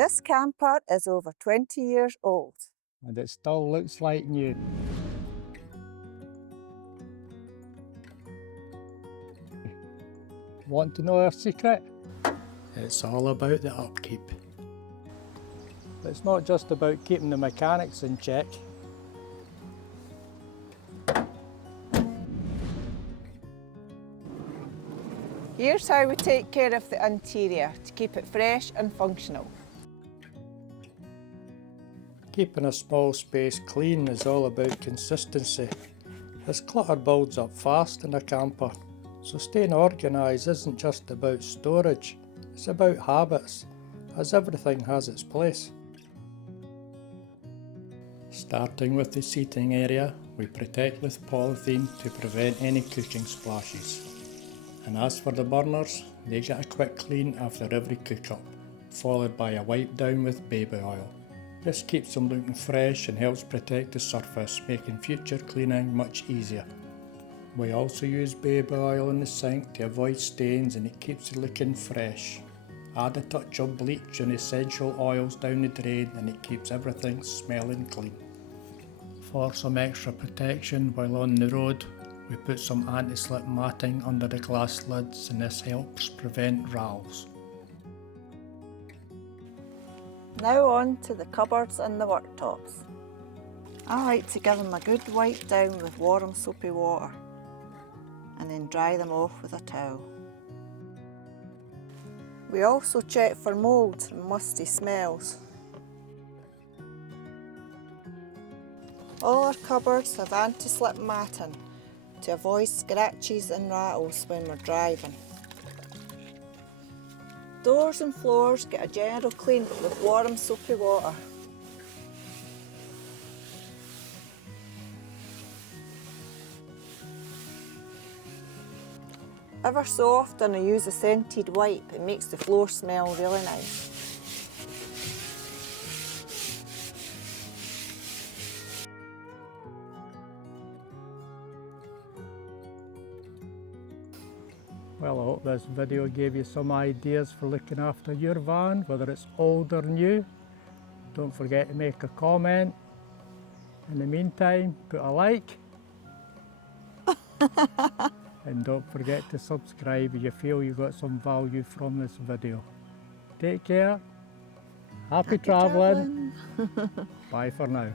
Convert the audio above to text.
This camper is over 20 years old. And it still looks like new. Want to know our secret? It's all about the upkeep. It's not just about keeping the mechanics in check. Here's how we take care of the interior to keep it fresh and functional. Keeping a small space clean is all about consistency, as clutter builds up fast in a camper. So staying organised isn't just about storage, it's about habits, as everything has its place. Starting with the seating area, we protect with polythene to prevent any cooking splashes. And as for the burners, they get a quick clean after every cook-up, followed by a wipe down with baby oil. This keeps them looking fresh and helps protect the surface, making future cleaning much easier. We also use baby oil in the sink to avoid stains, and it keeps it looking fresh. Add a touch of bleach and essential oils down the drain and it keeps everything smelling clean. For some extra protection while on the road, we put some anti-slip matting under the glass lids, and this helps prevent rattles. Now on to the cupboards and the worktops. I like to give them a good wipe down with warm soapy water and then dry them off with a towel. We also check for mould and musty smells. All our cupboards have anti-slip matting to avoid scratches and rattles when we're driving. Doors and floors get a general clean with warm soapy water. Ever so often I use a scented wipe. It makes the floor smell really nice. Well, I hope this video gave you some ideas for looking after your van, whether it's old or new. Don't forget to make a comment. In the meantime, put a like. And don't forget to subscribe if you feel you got some value from this video. Take care. Happy travelling. Bye for now.